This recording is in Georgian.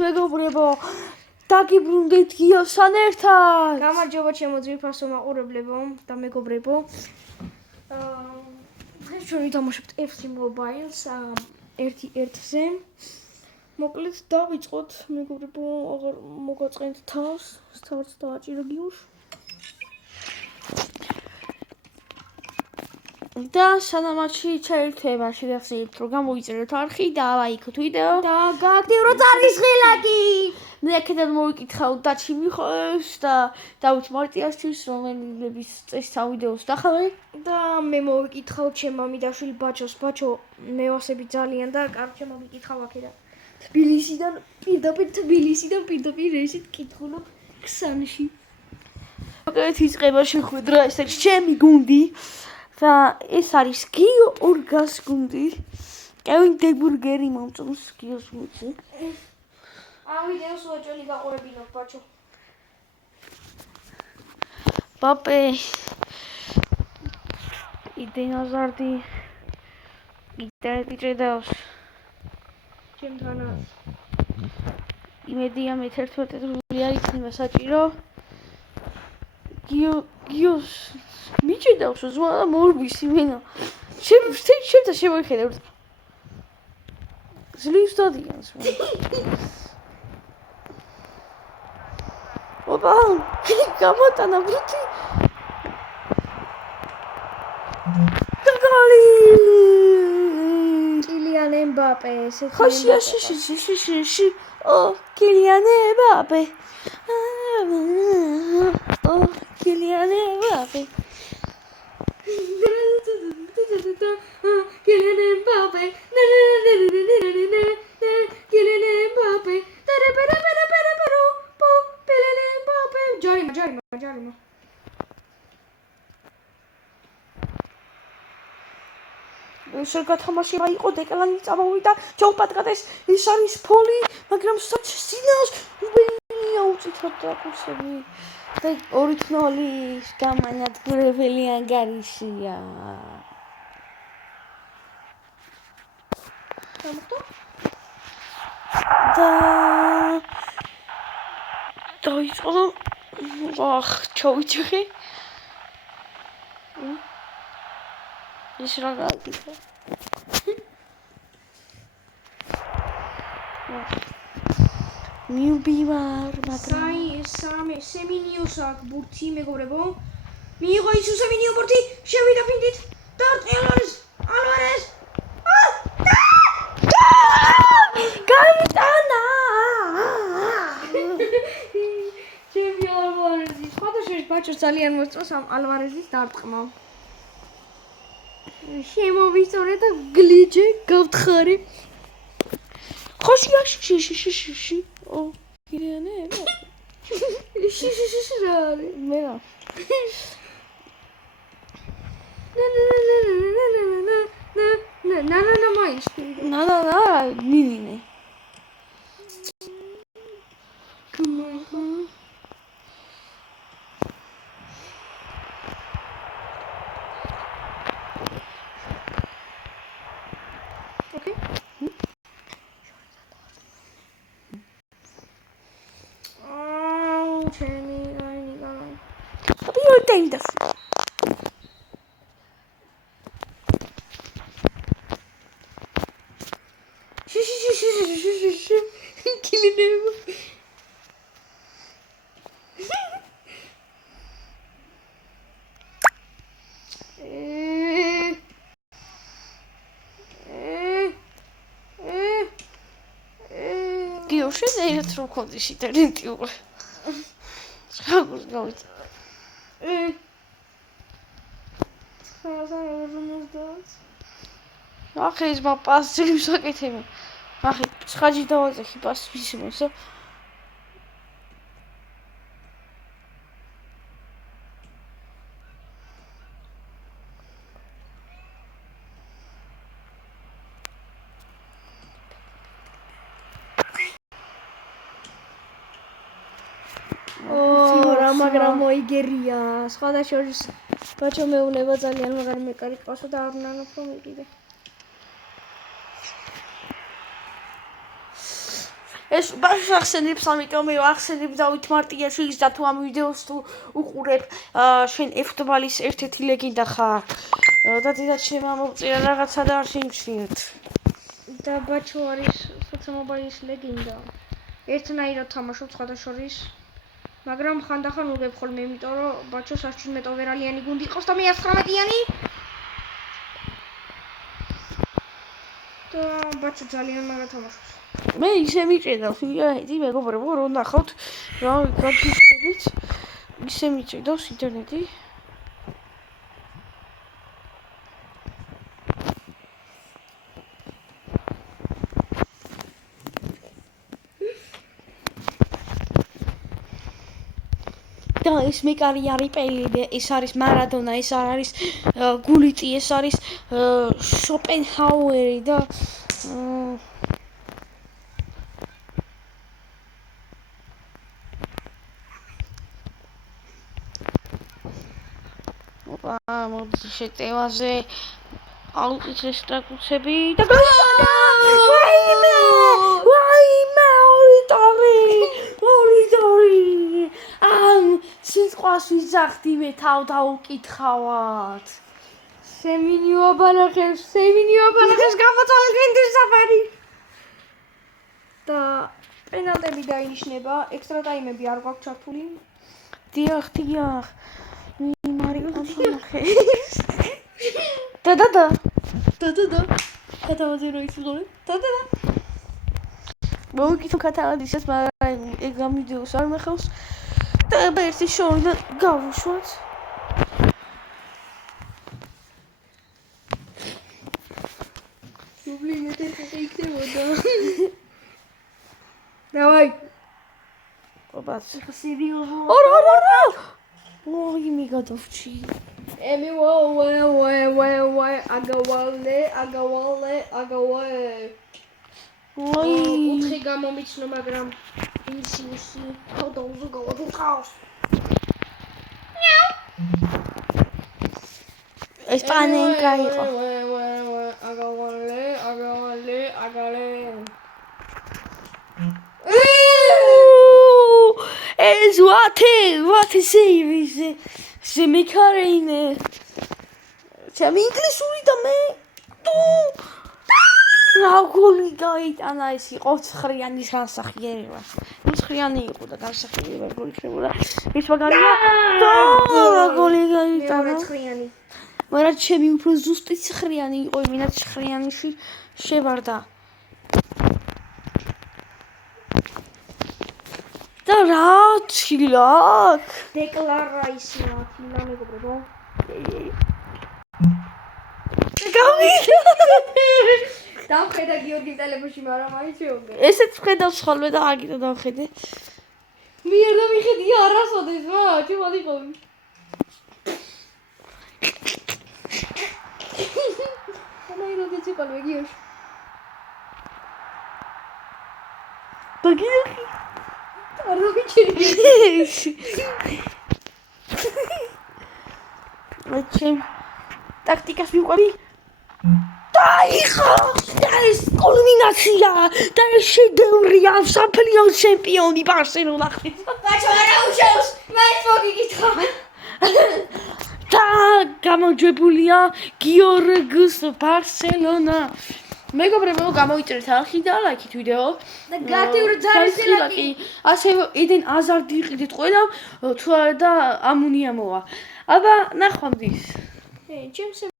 მეგობრებო, დაგიბრუნდით გიოსთან ერთად. გამარჯობა ჩემო ძვირფასო მაყურებლებო და მეგობრებო. დღეს ჩვენ ვითამაშებთ FC Mobile-ს 1-1-ზე. მოკლედ დავიწყოთ მეგობრებო, აღარ მოგაწყენთ თავს, თავს დააჭირო გიოს. და სანამაჩი ჩაერთება, შეგახსენებთ რომ გამოიწერეთ არხი და ლაიქოთ ვიდეო და გააქტიუროთ არისხილაკი. მე აქედან მოვიკითხავ დაჩი მიხოს და დავით მარტიაშვილს რომელების წესით ამ ვიდეოს დახავე და მე მოვიკითხავ ჩემ მამიდაშვილი ბაჩოს, ბაჩო მევასები ძალიან და კარგი მოვიკითხავ აქედან. თბილისიდან პირდაპირ ესეთ კითხულობ ქსანში. მოკეთ იწყება შეხვედრა, ეს არის ჩემი გუნდი. და ეს არის გიო ორგას გუნდი. კევინ დებურგერი მომწონს გიოს გუნდზე. ამ ვიდეოს უეჭველი გაყურებინოთ ბაჩო. პაპე იდენაზარდი ინტერნეტი ჭედავს ჩემთანაც იმედია მე-11 რუბლი არ იქნება საჭირო. გიოს მიჭედავს ზღვა და მორბის იმენა. შევთა შემოიხედავთ. ძლივს დადიანს. ოპა, გამოტანა ბრუთი. გოლი! კილიან ემბაპე ესეთი. ხოში. ო, კილიან ემბაპე. ო, კილიან ემბაპე. Kylian Mbappé. Kylian Mbappé. Jarima. შეგა თამაშება იყო დეკლანი წამოვიდა ჯოუპატკატეს ეს არის ფოლი მაგრამ საცინავს უბენია უწითად დაკუსები და 2-0 გამანადგურებელი ანგარიშია და დაიწყო ჩოვიჭრე ის რა გაკეთე მიუბივარ მაგრამ სემინიოს აქ ბურთი მეგობრებო მიიღო ისუ სემინიო ბურთი შევიდა ფინტით და ალვარეს გაიტანა ჩემი ალვარესი სხვადასხვა ბაჭოს ძალიან მოსწონს ამ ალვარესის დარტყმა შემოვიწორე და გლიჯე გავთხარი ხოში ო კილიანე შიშ რა არის მე რა ნანა მაინც ნანა ნინინე Okay. Oh, Jamie, I need that. Tapi eu entendo. Killing him. შეიძლება რომ კონდეს ინტერნეტი უკვე. გავით. ახლა ის პასი ვსაკეთებ. ახლა ცხაჯი დავაძახი პასი ვისმენსო. მაგრამ მოიგერია სხვადასხვა ბაჩო მეუნება ძალიან მაგარი მეკარი ყავსო და არ ნანოფო მეკიდე ეს ბაშს ახსენებს, ამიტომ მე ახსენებ დავით მარტიაში ის და თუ ამ ვიდეოს თუ უყურებ, შენ F-ტბალის ერთ-ერთი ლეგენდა ხარ. და დიდად შემამოწია რაღაცა და არ შეიმჩნიეთ. და ბაჩო არის FIFA Mobile-ის ლეგენდა. ერთნაირად თამაშობ სხვადასხვის, მაგრამ ხანდახან უღებ ხოლმე, იმიტომ რომ ბაჩოს 17-ვერალიანი გუნდი იყოს და მე 19-იანი. და ბაჩო ძალიან მაგარ თამაშობს. მე ისე მიჭედავს, ინტერნეტი მეგობრებო, რომ ნახავთ, რა გაფიქრებით. ისე მიჭედავს ინტერნეტი. და ეს მეკარი არის პელე, ეს არის მარადონა, ეს არის გულიტი, ეს არის შოპენჰაუერი და ოპა, მოდი შეტევაზე აუწიც ეს ტრაკუცები და ვაიმე, ორი ამ სიტყვას ვიძახდი მე თავ დაუკითხავად. სემინიო აბანახებს გამოწვალეთ ვინდის საფარი. და პენალტები დაინიშნება, ექსტრა ტაიმები არ გვაქვს ჩართული. დიახ. მარიო ნახე. და. კატალოგი რო იცოდე. და. მოვიკითხო კატალოგისას, მაგრამ ეგ ამ ვიდეოს არ მეხავს. და ერთი შოიდან გავუშვათ. Проблемы это იქნებოდა. Давай. ოპა. Серьезно. ორ. ой, მიგადოვჩი. Еми ვაი, აგავალე. ой, უთხე გამომიცნო, მაგრამ ინსინუსი თავდაუზო გავათხავს. ეს პანენკა იყო. აგავალე. ეს what is זה მეკარეინე. ჩემი ინგლისური და მე თუ როგორი გაიტანა ეს იყო 9-იანი განსახიერება. 9-იანი იყო და განსახიერება როგორი იქნებოდა. ის მაგარია. როგორი გაიტანა. 9-იანი. მაგრამ ჩემი უფრო ზუსტი 9-იანი იყო, ვინაც 9-იანში შევარდა. და რა ჩილაკ? დეკლარაცია თინა მეგობრებო. გამიდა. დავხედა გიორგის ტელეფონში, მაგრამ მაინც შეუგე. ესეც ხედავს ხოლმე და აგიტო დავხედე. მე არ დამიხედი არასოდეს, ჩემად იყო. აი რო გეციკალ ვეგიოშ. ბაგიოხი. არ მოგიჩერი. ჩემ ტაქტიკას მიყვები. დაიხო! და ეს კულმინაცია და ეს შედევრია საფრანგეთის ჩემპიონი ბარსელონა. ბაჩო არა უშავს, მაინც მოგიკითხა. და გამოჯებულია გიორგის ბარსელონა. მეგობრებო, გამოიწერეთ არხი და ლაიქით ვიდეო. და გატივრ ძარის ლაიკი. ასევე ედენ აზარდი იყიდეთ ყველა თუ არა და ამუნია მოვა. აბა ნახვამდის. ჩემს